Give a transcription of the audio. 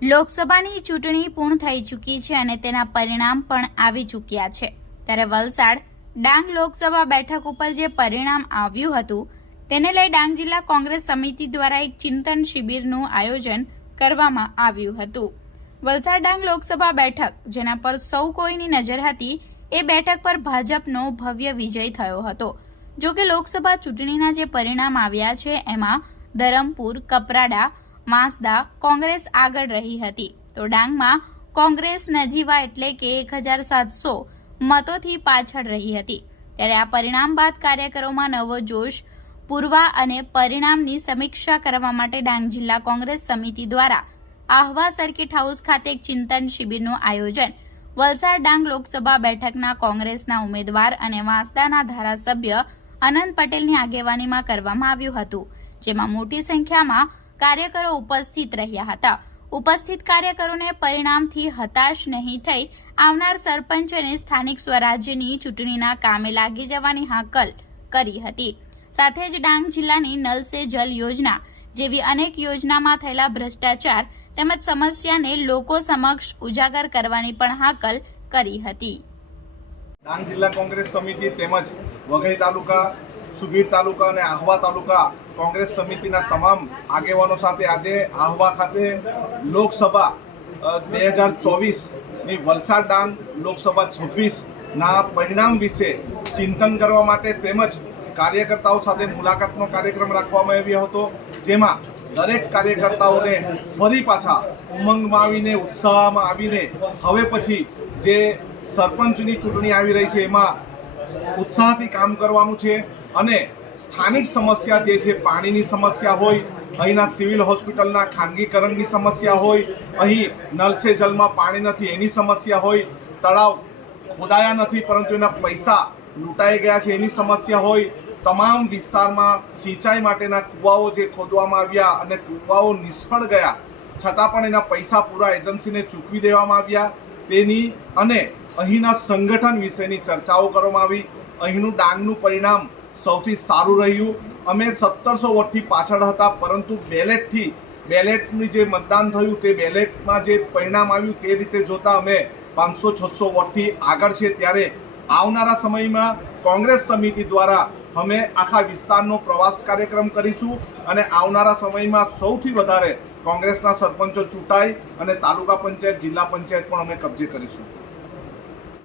લોકસભાની ચૂંટણી પૂર્ણ થઈ ચૂકી છે અને તેના પરિણામ પણ આવી ચૂક્યા છે। ત્યારે વલસાડ ડાંગ લોકસભા બેઠક ઉપર જે પરિણામ આવ્યું હતું તેને લઈ ડાંગ જિલ્લા કોંગ્રેસ સમિતિ દ્વારા એક ચિંતન શિબિરનું આયોજન કરવામાં આવ્યું હતું। વલસાડ ડાંગ લોકસભા બેઠક જેના પર સૌ કોઈની નજર હતી એ બેઠક પર ભાજપનો ભવ્ય વિજય થયો હતો। જો કે લોકસભા ચૂંટણીના જે પરિણામ આવ્યા છે એમાં ધરમપુર, કપરાડા, વાંસદા કોંગ્રેસ આગળ રહી હતી તો ડાંગમાં કોંગ્રેસ નજીવા એટલે કે 1700 મતોથી પાછળ રહી હતી। ત્યારે આ પરિણામ બાદ કાર્યકરોમાં નવો જોશ પૂરવા અને પરિણામની સમીક્ષા કરવા માટે ડાંગ જિલ્લા કોંગ્રેસ સમિતિ દ્વારા આહવા સર્કિટ હાઉસ ખાતે એક ચિંતન શિબિરનું આયોજન વલસાડ ડાંગ લોકસભા બેઠકના કોંગ્રેસના ઉમેદવાર અને વાંસદાના ધારાસભ્ય અનંત પટેલની આગેવાનીમાં કરવામાં આવ્યું હતું, જેમાં મોટી સંખ્યામાં કાર્યકરો ઉપસ્થિત રહ્યા હતા। ઉપસ્થિત કાર્યકરોને પરિણામથી હતાશ નહીં થઈ આવનાર સરપંચ અને સ્થાનિક સ્વરાજ્યની ચૂંટણીના કામે લાગી જવાની હાકલ કરી હતી। સાથે જ ડાંગ જિલ્લાની નલ સે જલ યોજના જેવી અનેક યોજનામાં થયેલા ભ્રષ્ટાચાર તેમજ સમસ્યાને લોકો સમક્ષ ઉજાગર કરવાની પણ હાકલ કરી હતી। ડાંગ જિલ્લા કોંગ્રેસ સમિતિ તેમજ વઘઈ તાલુકા, સુબીર તાલુકા અને આહવા તાલુકા કોંગ્રેસ સમિતિના તમામ આગેવાનો સાથે આજે આહવા ખાતે લોકસભા 2024ની વલસાડ ડાંગ લોકસભા 26ના પરિણામ વિશે ચિંતન કરવા માટે તેમજ કાર્યકર્તાઓ સાથે મુલાકાતનો કાર્યક્રમ રાખવામાં આવ્યો હતો, જેમાં દરેક કાર્યકર્તાઓને ફરી પાછા ઉમંગમાં આવીને ઉત્સાહમાં આવીને હવે પછી જે સરપંચની ચૂંટણી આવી રહી છે એમાં ઉત્સાહથી કામ કરવાનું છે અને સ્થાનિક સમસ્યા જે છે પાણીની સમસ્યા હોય, અહીંના સિવિલ હોસ્પિટલના ખાનગીકરણની સમસ્યા હોય, અહીં નલ સે જલમાં પાણી નથી એની સમસ્યા હોય, તળાવ ખોદાયા નથી પરંતુ એના પૈસા લૂંટાઈ ગયા છે એની સમસ્યા હોય, તમામ વિસ્તારમાં સિંચાઈ માટેના કૂવાઓ જે ખોદવામાં આવ્યા અને કૂવાઓ નિષ્ફળ ગયા છતાં પણ એના પૈસા પૂરા એજન્સીને ચૂકવી દેવામાં આવ્યા તેની અને અહીંના સંગઠન વિશેની ચર્ચાઓ કરવામાં આવી। અહીંનું ડાંગનું પરિણામ સૌથી સારું રહ્યું। અમે 1700 વોટથી પાછળ હતા પરંતુ બેલેટની જે મતદાન થયું તે બેલેટમાં જે પરિણામ આવ્યું તે રીતે જોતા અમે 500-600 વોટથી આગળ છે। ત્યારે આવનારા સમયમાં કોંગ્રેસ સમિતિ દ્વારા અમે આખા વિસ્તારનો પ્રવાસ કાર્યક્રમ કરીશું અને આવનારા સમયમાં સૌથી વધારે કોંગ્રેસના સરપંચો ચૂંટાય અને તાલુકા પંચાયત, જિલ્લા પંચાયત પણ અમે કબજે કરીશું।